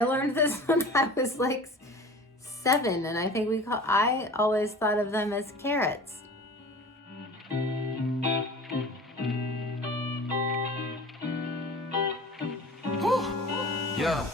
I learned this when I was like 7, and I think I always thought of them as carrots. Yeah.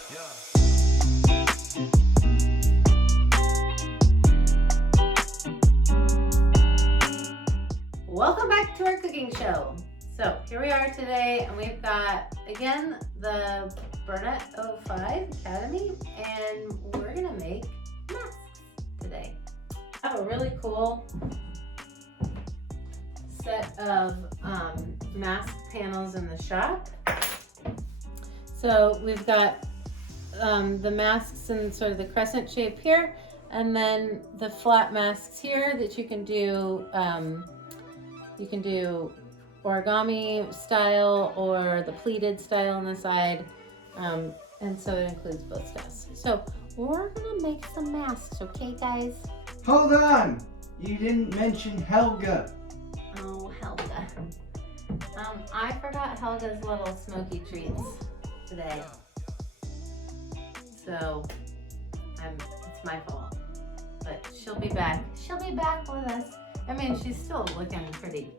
Welcome back to our cooking show. So here we are today, and we've got, again, the Burnett 05 Academy, and we're gonna make masks today. I have a really cool set of mask panels in the shop. So we've got the masks in sort of the crescent shape here, and then the flat masks here that you can do. You can do origami style or the pleated style on the side, and so it includes both styles. So we're gonna make some masks, okay, guys? Hold on! You didn't mention Helga. Oh, Helga. I forgot Helga's little smoky treats today. So it's my fault. But she'll be back. She'll be back with us. I mean, she's still looking pretty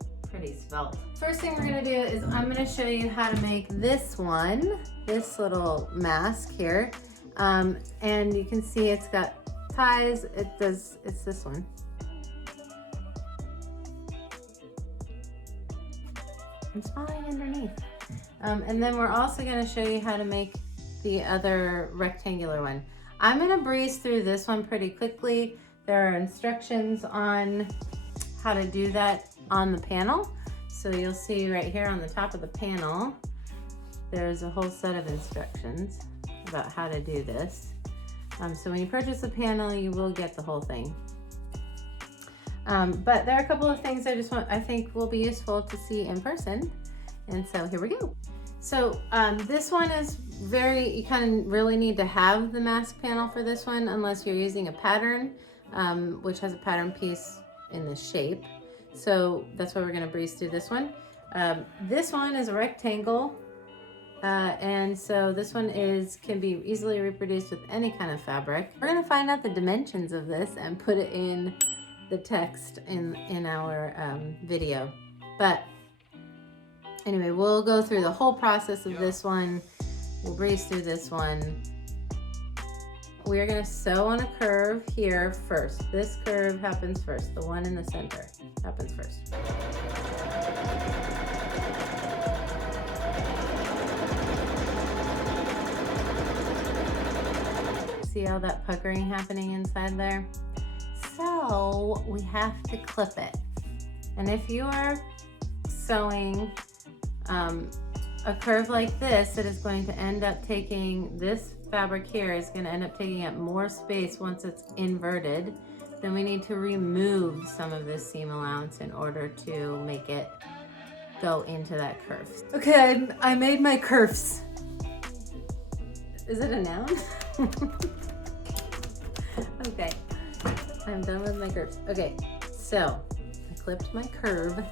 svelte. First thing we're gonna do is I'm gonna show you how to make this little mask here. And you can see it's got ties. It's this one. It's falling underneath. And then we're also gonna show you how to make the other rectangular one. I'm gonna breeze through this one pretty quickly. There are instructions on how to do that on the panel. So you'll see right here on the top of the panel, there's a whole set of instructions about how to do this. So when you purchase a panel, you will get the whole thing. But there are a couple of things I think will be useful to see in person. And so here we go. So this one is you kind of really need to have the mask panel for this one unless you're using a pattern, which has a pattern piece in this shape. So that's why we're gonna breeze through this one. This one is a rectangle, and so this one can be easily reproduced with any kind of fabric. We're gonna find out the dimensions of this and put it in the text in our video. But anyway, we'll go through the whole process of this one. We'll breeze through this one. We are gonna sew on a curve here first. This curve happens first. The one in the center happens first. See all that puckering happening inside there? So we have to clip it. And if you are sewing a curve like this, it is going to end up taking this fabric here is going to end up taking up more space once it's inverted. Then we need to remove some of this seam allowance in order to make it go into that curve. Okay, I made my curves. Is it a noun? Okay, I'm done with my curves. Okay, so I clipped my curve.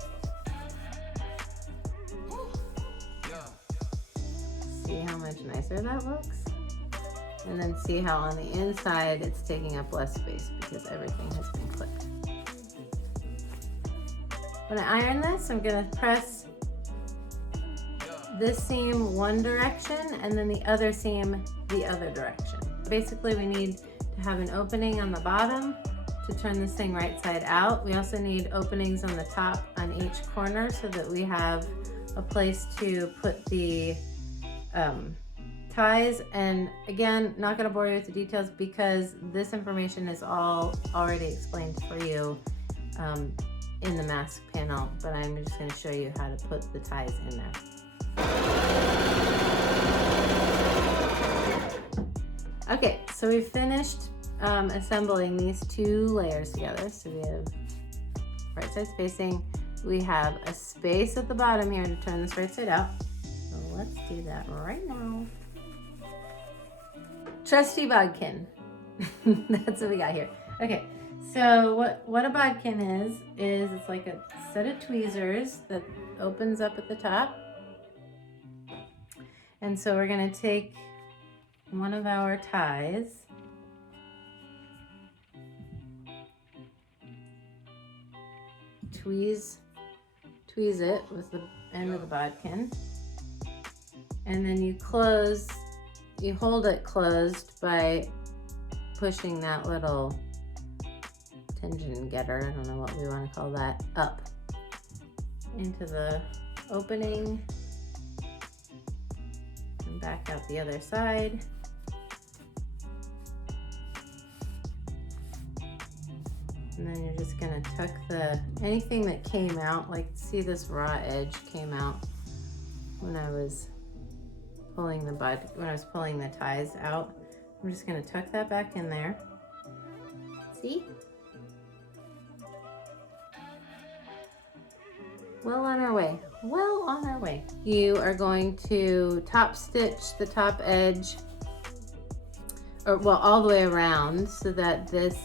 See how much nicer that looks? And then see how on the inside it's taking up less space because everything has been clipped. When I iron this, I'm gonna press this seam one direction and then the other seam the other direction. Basically, we need to have an opening on the bottom to turn this thing right side out. We also need openings on the top on each corner so that we have a place to put the ties. And again, not going to bore you with the details because this information is all already explained for you in the mask panel, but I'm just going to show you how to put the ties in there. Okay, so we finished assembling these two layers together. So we have right side spacing. We have a space at the bottom here to turn this right side out. So let's do that right now. Trusty bodkin. That's what we got here. Okay, so what a bodkin is it's like a set of tweezers that opens up at the top. And so we're gonna take one of our ties. Tweeze it with the end of the bodkin. And then you hold it closed by pushing that little tension getter, I don't know what we want to call that, up into the opening and back out the other side. And then you're just gonna tuck anything that came out, like see this raw edge came out when I was pulling the ties out. I'm just gonna tuck that back in there. See? Well on our way. Well on our way. You are going to top stitch the top edge, all the way around so that this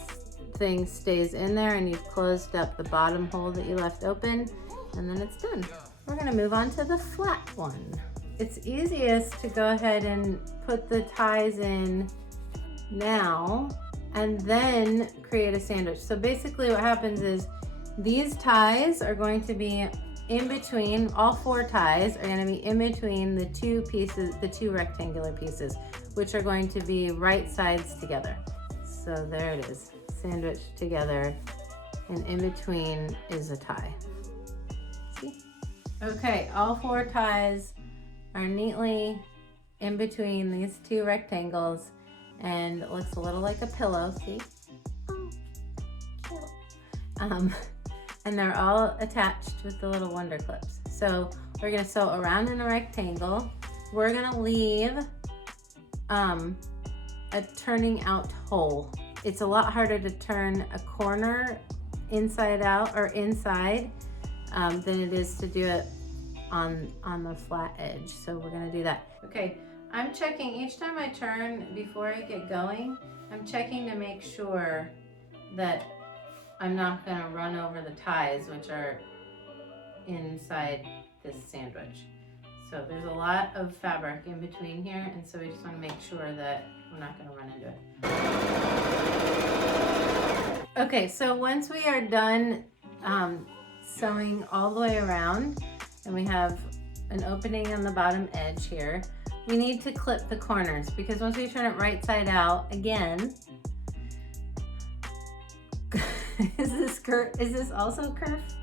thing stays in there and you've closed up the bottom hole that you left open, and then it's done. We're gonna move on to the flat one. It's easiest to go ahead and put the ties in now and then create a sandwich. So basically what happens is these ties are going to be in between, all 4 ties are going to be in between the 2 pieces, the 2 rectangular pieces, which are going to be right sides together. So there it is, sandwiched together, and in between is a tie. See? Okay, all 4 ties are neatly in between these 2 rectangles, and it looks a little like a pillow, see? Oh, cute. And they're all attached with the little wonder clips. So we're gonna sew around in a rectangle. We're gonna leave a turning out hole. It's a lot harder to turn a corner inside out or inside than it is to do it on the flat edge. So we're gonna do that. Okay, I'm checking each time I turn before I get going, I'm checking to make sure that I'm not gonna run over the ties, which are inside this sandwich. So there's a lot of fabric in between here, and so we just wanna make sure that we're not gonna run into it. Okay, so once we are done sewing all the way around, and we have an opening on the bottom edge here, we need to clip the corners, because once we turn it right side out again, is this also curved?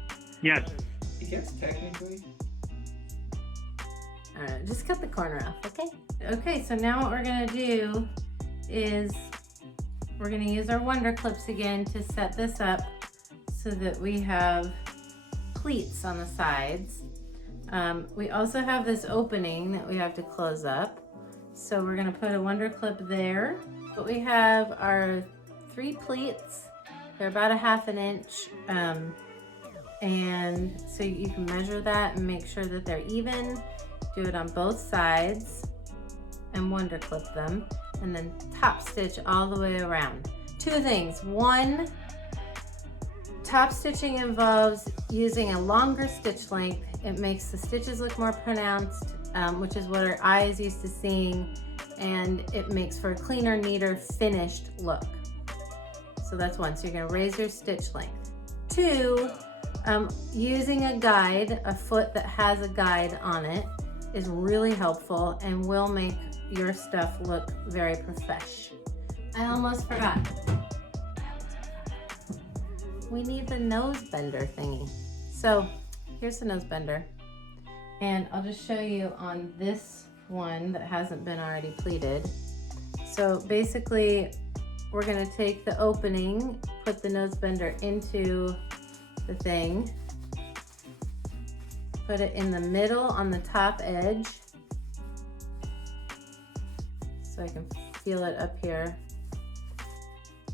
Yes. Yes, technically. All right, just cut the corner off, okay? Okay, so now what we're gonna do is we're gonna use our wonder clips again to set this up so that we have pleats on the sides. We also have this opening that we have to close up. So we're gonna put a wonder clip there. But we have our 3 pleats. They're about 1/2 inch. And so you can measure that and make sure that they're even. Do it on both sides and wonder clip them, and then top stitch all the way around. 2 things. 1, top stitching involves using a longer stitch length. It makes the stitches look more pronounced, which is what our eye is used to seeing, and it makes for a cleaner, neater, finished look. So that's 1. So you're gonna raise your stitch length. 2, using a guide, a foot that has a guide on it, is really helpful and will make your stuff look very professional. I almost forgot. We need the nose bender thingy. So here's the nose bender. And I'll just show you on this one that hasn't been already pleated. So basically, we're gonna take the opening, put the nose bender into the thing, put it in the middle on the top edge, so I can feel it up here.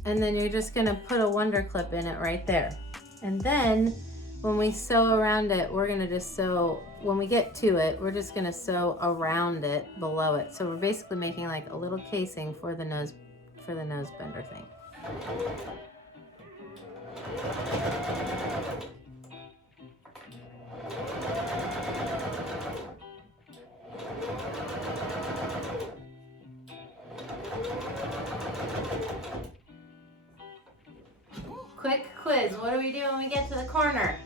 And then you're just gonna put a wonder clip in it right there. And then when we sew around it, we're gonna just sew, when we get to it, we're just gonna sew around it, below it. So we're basically making like a little casing for the nose bender thing. quiz. What do we do when we get to the corner?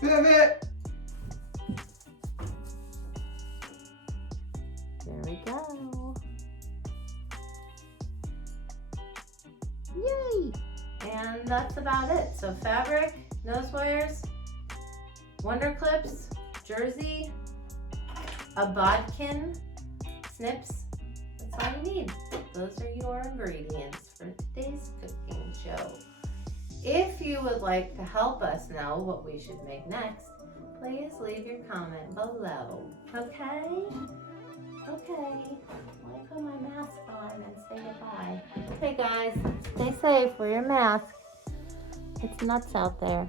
Pivot. There we go. Yay! And that's about it. So fabric, nose wires, wonder clips, jersey, a bodkin, snips. That's all you need. Those are your ingredients for today's cooking show. If you would like to help us know what we should make next, please leave your comment below. Okay? Okay. Let me put my mask on and say goodbye. Okay guys, stay safe. Wear your mask. It's nuts out there.